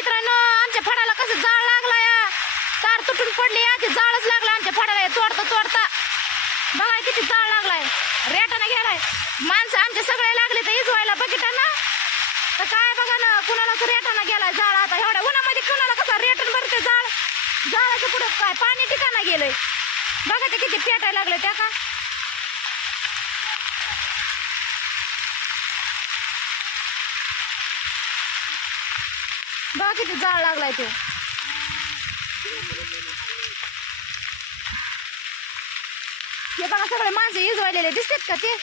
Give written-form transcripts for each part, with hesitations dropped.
मित्रांनो, आमच्या फडाला कसं जाळ लागलाय, तार तुटून पडली, ते जाळच लागला आमच्या फडाला. तोडता तोडता बघा किती जाळ लागलाय, रेटाने गेलाय. माणसं आमचे सगळे लागले तर इजवायला बघितलं ना, तर काय बघा ना, कुणाला तर रेटाना गेलाय जाळ. आता एवढ्या उन्हामध्ये कुणाला कसा रेटून भरते जाळ, जाळाच्या पुढे काय पाणी ठिकाणा गेलंय. बघा ते किती पेटायला लागले त्या का. बघा किती जाळ लागलाय तो. हे बघा सगळे माणसं इजवायलेले दिसतात का ते.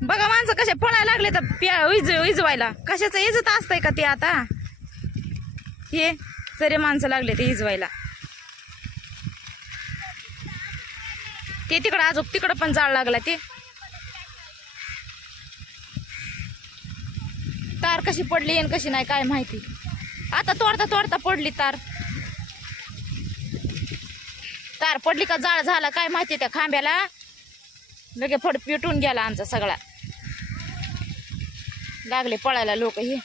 बघा माणसं कसे पळायला लागले तर इजवायला. कशाचं इजत असतंय का ते आता. हे सरे माणसं लागले ते इजवायला. ते तिकडं अजून तिकडं पण जाळ लागला. ते तार कशी पडली आणि कशी नाही काय माहिती. आता तोडता तोडता पडली तार. तार पडली का जाळ झाला काय माहिती. त्या खांब्याला लगे फड पेटून गेला आमचा सगळा. लागले पळायला लोक. हे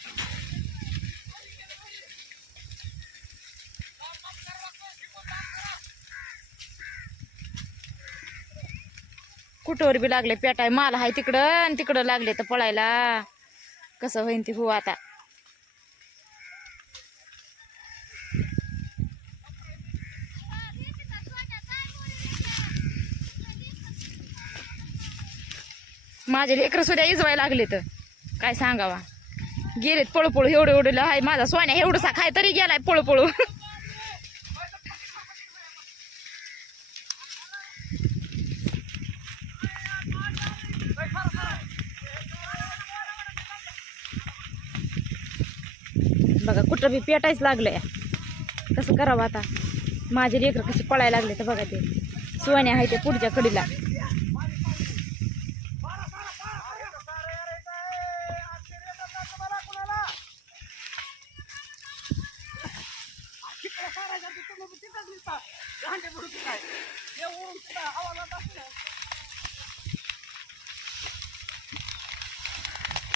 कुठवर बी लागले पेटाय. माल आहे तिकडं आणि तिकडं लागले तर पळायला. कसं होईन ते हो आता. माझे लेकर सुद्धा इजवायला लागले तर काय सांगावा. गेलेत पळू एवढं एवढं आहे माझा सोन्या. एवढसा खाय तरी गेलाय पळू. बघा कुठं बी पेटायच लागलंय. कसं करावं आता. माझे लेकर कसे पळायला लागले तर बघा. ते सोन्या आहे ते पुढच्या कडीला. काय